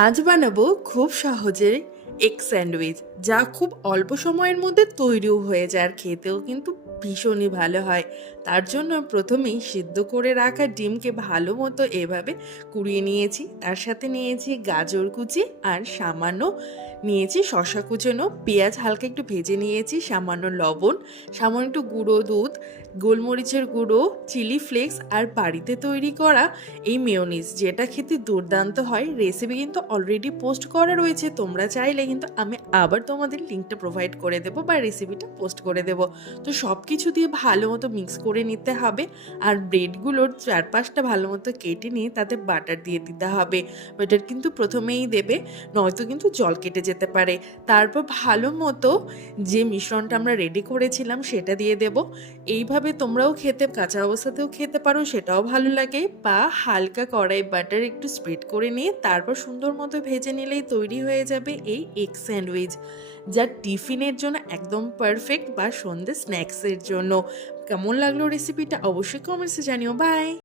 আজ বানাবো খুব সহজে এগ স্যান্ডউইচ, যা খুব অল্প সময়ের মধ্যে তৈরিও হয়ে যায় আর খেতেও কিন্তু ভীষণই ভালো হয়। তার জন্য প্রথমেই সিদ্ধ করে রাখা ডিমকে ভালো মতো এভাবে কুড়িয়ে নিয়েছি। তার সাথে নিয়েছি গাজর কুচি আর সামান্য নিয়েছি শসা কুচনো, পেঁয়াজ হালকা একটু ভেজে নিয়েছি, সামান্য লবণ, সামান্য একটু গুঁড়ো দুধ, গোলমরিচের গুঁড়ো, চিলি ফ্লেক্স আর বাড়িতে তৈরি করা এই মেয়োনিজ, যেটা খেতে দুর্দান্ত হয়। রেসিপি কিন্তু অলরেডি পোস্ট করা রয়েছে, তোমরা চাইলে কিন্তু আমি আবার তোমাদের লিঙ্কটা প্রোভাইড করে দেবো বা রেসিপিটা পোস্ট করে দেবো। তো সব কিছু দিয়ে ভালো মতো মিক্স করে নিতে হবে আর ব্রেডগুলোর চারপাশটা ভালো মতো কেটে নিয়ে তাতে বাটার দিয়ে দিতে হবে। বাটার কিন্তু প্রথমেই দেবে, নয়তো কিন্তু জল কেটে যেতে পারে। তারপর ভালো মতো যে মিশ্রণটা আমরা রেডি করেছিলাম সেটা দিয়ে দেব। এইভাবে তোমরাও খেতে, কাঁচা অবস্থাতেও খেতে পারো, সেটাও ভালো লাগে, বা হালকা কড়াই বাটার একটু স্প্রেড করে নিয়ে তারপর সুন্দর মতো ভেজে নিলেই তৈরি হয়ে যাবে এই এগ স্যান্ডউইচ, যা টিফিনের জন্য একদম পারফেক্ট বা সন্ধ্যে স্ন্যাক্সের জন্য। কেমন লাগলো রেসিপিটা অবশ্যই কমেন্টসে জানিও। বাই।